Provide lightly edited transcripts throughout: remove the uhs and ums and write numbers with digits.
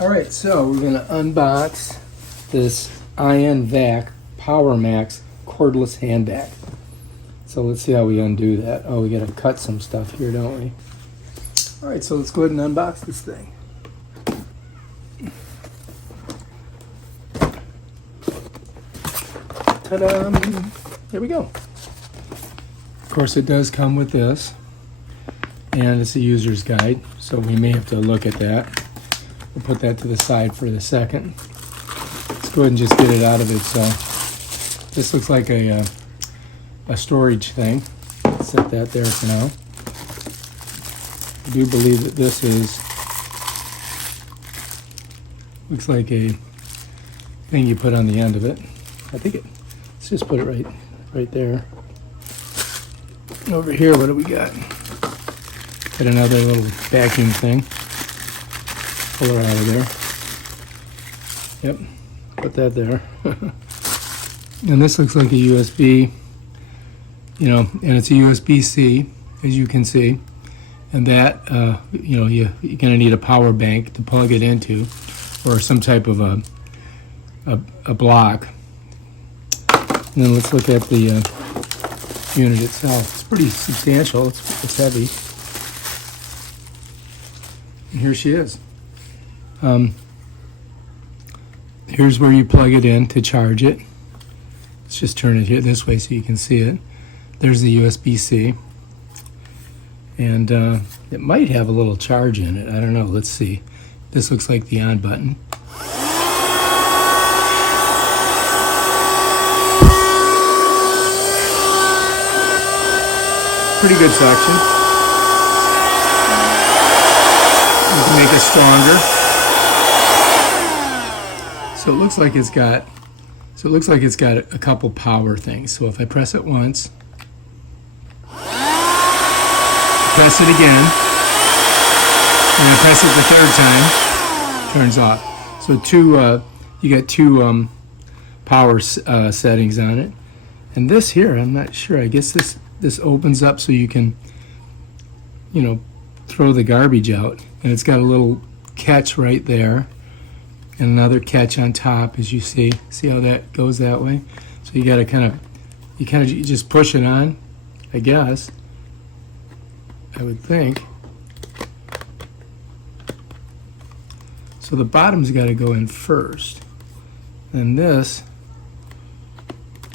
Alright, so we're going to unbox this ionvac Power Max cordless hand vac. So let's see how we undo that. Oh, we got to cut some stuff here, don't we? Alright, so let's go ahead and unbox this thing. Ta-da! Here we go. Of course, it does come with this, and it's a user's guide, so we may have to look at that. We'll put that to the side for the second. Let's go ahead and just get it out of it. So this looks like a storage thing. Set that there for now. I do believe that this looks like a thing you put on the end of it. I think it. Let's just put it right there. Over here, what do we got? Got another little vacuum thing. Pull her out of there. Yep, put that there. And this looks like a USB, and it's a USB-C, as you can see. And that, you're going to need a power bank to plug it into, or some type of a block. And then let's look at the unit itself. It's pretty substantial. It's heavy. And here she is. Here's where you plug it in to charge it. Let's just turn it here this way so you can see it. There's the USB-C. And it might have a little charge in it. I don't know. Let's see. This looks like the on button. Pretty good suction. You can make it stronger. So it looks like it's got a couple power things. So if I press it once, press it again, and I press it the third time, turns off. So you got two power settings on it. And this here, I'm not sure. I guess this opens up so you can, throw the garbage out. And it's got a little catch right there, and another catch on top, as you see. See how that goes that way? So you got to you just push it on, I guess. I would think. So the bottom's got to go in first. And this,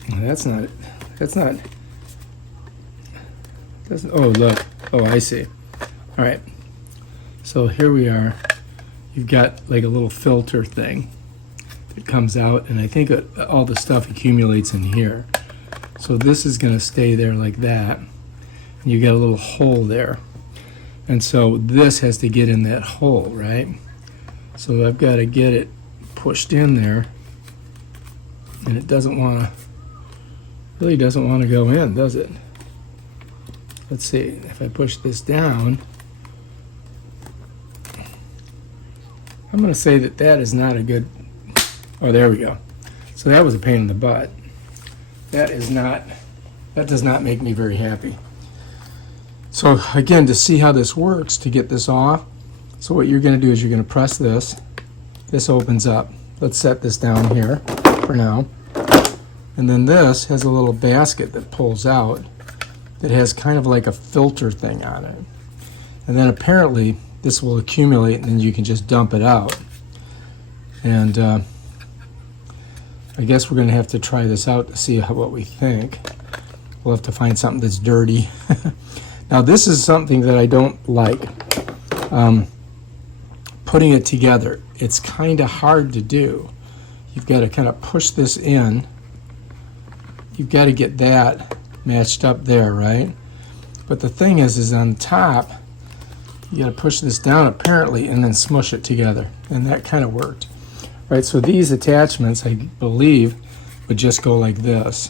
that's not, oh, look. Oh, I see. All right. So here we are. You've got like a little filter thing that comes out, and I think all the stuff accumulates in here. So this is going to stay there like that. And you got a little hole there. And so this has to get in that hole, right? So I've got to get it pushed in there. And it really doesn't want to go in, does it? Let's see, if I push this down, I'm going to say that is not a good, oh, there we go. So that was a pain in the butt. That does not make me very happy. So again, to see how this works, to get this off, so what you're going to do is you're going to press this. This opens up. Let's set this down here for now. And then this has a little basket that pulls out that has kind of like a filter thing on it. And then apparently this will accumulate, and then you can just dump it out. And I guess we're going to have to try this out to see what we think. We'll have to find something that's dirty. Now this is something that I don't like. Putting it together, it's kind of hard to do. You've got to kind of push this in. You've got to get that matched up there, right? But the thing is on top, you got to push this down apparently and then smush it together, and that kind of worked. Right, so these attachments, I believe, would just go like this.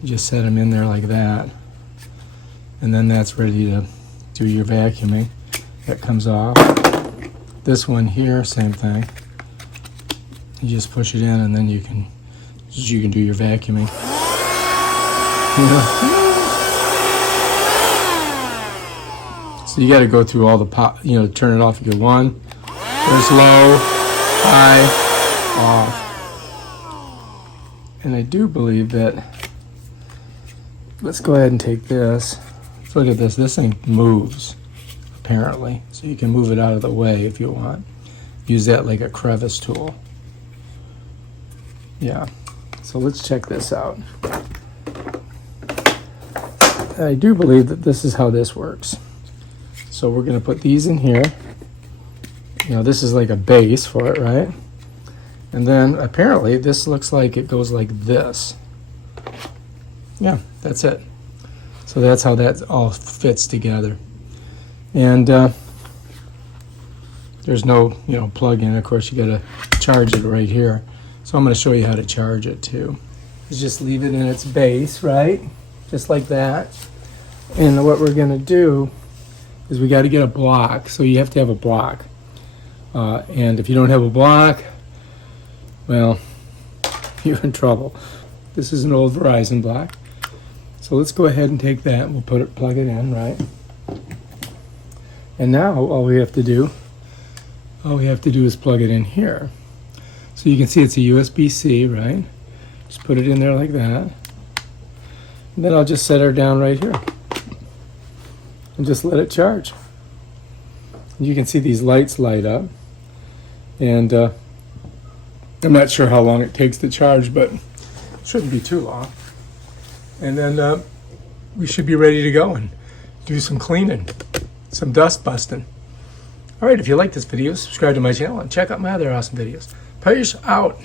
You just set them in there like that, and then that's ready to do your vacuuming. That comes off. This one here, same thing. You just push it in, and then you can do your vacuuming. So you got to go through all the turn it off. You go 1, There's low, high, off. And I do believe that, let's go ahead and take this. Let's look at this. This thing moves, apparently. So you can move it out of the way if you want. Use that like a crevice tool. Yeah. So let's check this out. I do believe that this is how this works. So we're going to put these in here. You know, this is like a base for it, right? And then apparently this looks like it goes like this. Yeah, that's it. So that's how that all fits together. And there's no, plug in. Of course, you got to charge it right here. So I'm going to show you how to charge it too. Just leave it in its base, right? Just like that. And what we're going to do is we got to get a block. So you have to have a block. And if you don't have a block, well, you're in trouble. This is an old Verizon block. So let's go ahead and take that. We'll plug it in, right? And now all we have to do is plug it in here. So you can see it's a USB-C, right? Just put it in there like that. And then I'll just set her down right here. And just let it charge. You can see these lights light up. And I'm not sure how long it takes to charge, but it shouldn't be too long. And then we should be ready to go and do some cleaning, some dust busting. All right, if you like this video, subscribe to my channel and check out my other awesome videos. Peace out.